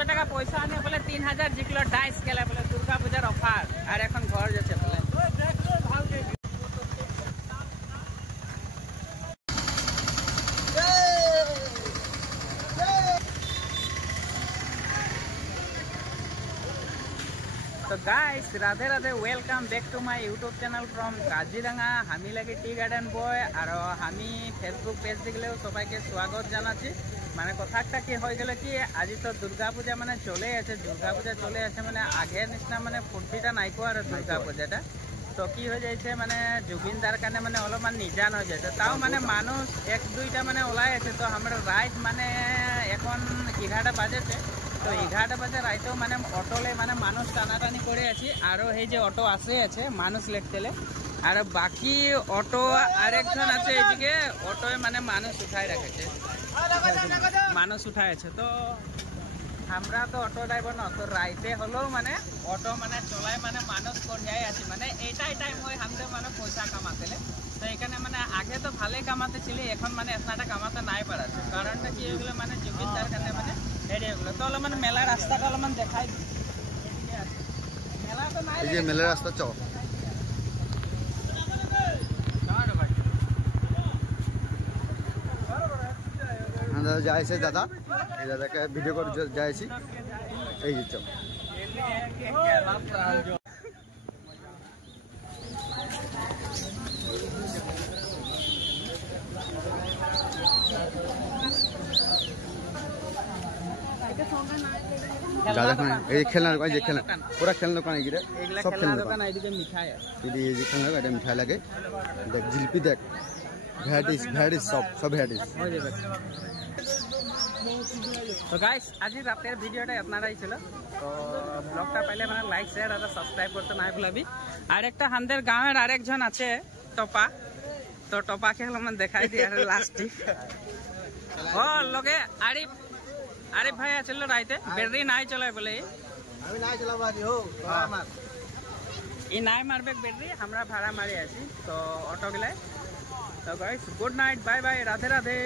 500 টাকা পয়সা আনে বলে 3000 জিকলো ডাইস গেলে বলে দুর্গা পূজার অফার আর এখন ঘর যাচ্ছে বলে। तो guys Radhe Radhe welcome back to my YouTube channel from Kaziranga हमी लगे टी गार्डन बॉय और हमी फेसबुक पेज दिखले सबाई के स्वागत जानाची माने कथाटा कि हो गल कि आज तो दुर्गा पूजा माने चले आछे दुर्गा पूजा चले आछे माने आगे निश्ना माने फुर्तीटा नाई को और दुर्गा पूजाटा तो कि हो जाइछे माने जुबिनदार काने माने अलमान निजान हो जाइछे ताओ माने मानुष एक दुईटा माने ओलाई आछे तो हमरा राइट माने এখন 11টা বাজেছে तो 11টা বাজে রাইতেও মানে অটোলে মানে মানুষ টানাটানি করে আছি আরো এই যে অটো আসে আছে মানুষ লেখতেলে আর বাকি অটো আরেকজন আছে এইদিকে অটোয় মানে মানুষ উঠায় রেখেছে মানুষ উঠায় আছে তো আমরা তো অটো ড্রাইভার না তো রাইতে হলেও মানে অটো মানে চলায় মানে মানুষ করিয়াই আছি মানে এইটাই টাইম হয় আমাদের মানে পয়সা কামাতেলে তো এখানে মানে আগে তো ভালোই কামাতে ছিল এখন মানে এতটা কামাতে নাই পারাছে কারণটা কি হইলো মানে জুবিনদার কারণে মানে হেডে হইলো তো মানে মেলা রাস্তাটা মানে দেখাই মেলা তো নাই এই যে মেলা রাস্তা চ আমরা যাইছে দাদা এই দাদাকে ভিডিও করে যাইছি এই যে চ दादा खाना ये खेलना दुकान ये खेलना पूरा खेलना दुकान है गिरे सब खेलना दुकान है इधर मिठाई है ये खेलना का मिठाई लगे देख जिलेबी देख वैराइटीज सब वैराइटीज तो गाइस आज रातेर ভিডিওটা আপনারাই ছিল তো ব্লগটা পাইলে মানে লাইক শেয়ার আর সাবস্ক্রাইব করতে না ভুলবি আর একটা আমাদের গাঁয়ের আরেকজন আছে টপা তো টপাকে মানে দেখাই দি আর লাস্টে ও লগে আরিফ ভাই আছিল রাইতে ব্যাটারি নাই চলায় বলে আমি নাই চলাবো আজি হো আমার ই নাই মারবে ব্যাটারি আমরা ভাড়া মারি আছি তো অটো গলাই তো guys good night bye bye Radhe Radhe.